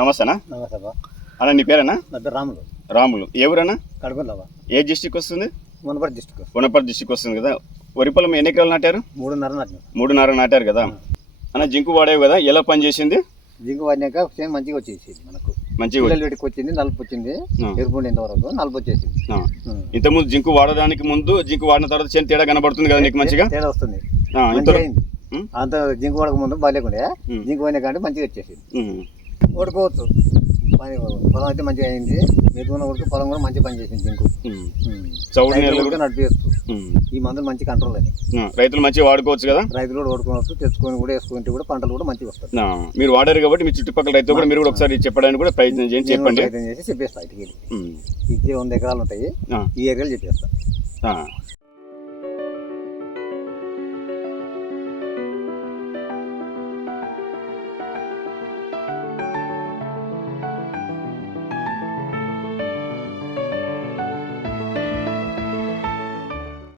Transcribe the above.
నమస్తేనా? నమస్తే బా. అన్న నీ పేరేనా? నా పేరు రాములు. రాములు. ఏ ఊరన్నా? కడపల్లావా. ఏ డిస్టిక్ వస్తుంది? మునపర్తి డిస్ట్రిక్ట్. వనపర్తి డిస్టిక్ వస్తుంది కదా. వరి పొలం ఎన్ని ఎకరాలు నాటారు? 3.5 నాటిన. 3.5 నాటారు కదా అన్న. జింకు వాడేవి కదా, ఎలా పని చేసింది? జింకు వాడినాక సేమ్ మంచిగా వచ్చేసింది. మనకు మంచిగా వీటికి వచ్చింది, నలుపు వచ్చింది, ఎరుపు ఇంతవరకు నలుపు వచ్చేసింది. ఇంతకుముందు జింకు వాడడానికి ముందు జింకు వాడిన తర్వాత చేను తేడా కనబడుతుంది కదా నీకు? మంచిగా తేడా వస్తుంది. అంత జింకు వాడక ముందు బాగాలేకుండా జింకు వాడినా కానీ మంచిగా వచ్చేసింది. ఓడుకోవచ్చు. పొలం అయితే మంచిగా అయింది. మెరుగున ఉడికి పొలం కూడా మంచిగా పని చేసింది జింకు. నడిపేయచ్చు. ఈ మందులు మంచి కంట్రోల్ అని రైతులు మంచిగా వాడుకోవచ్చు కదా. రైతులు కూడా ఓడుకోవచ్చు, తెచ్చుకొని కూడా వేసుకుంటే కూడా పంటలు కూడా మంచిగా వస్తాయి. మీరు వాడారు కాబట్టి మీ చుట్టుపక్కల రైతులు కూడా మీరు కూడా ఒకసారి చెప్పడానికి కూడా ప్రయత్నం చేయండి. చెప్పండి. ప్రయత్నం చేసి చెప్పేస్తా. ఇటుకెళ్ళి 100 ఎకరాలు ఉంటాయి, ఈ ఏరియాలు చెప్పేస్తా.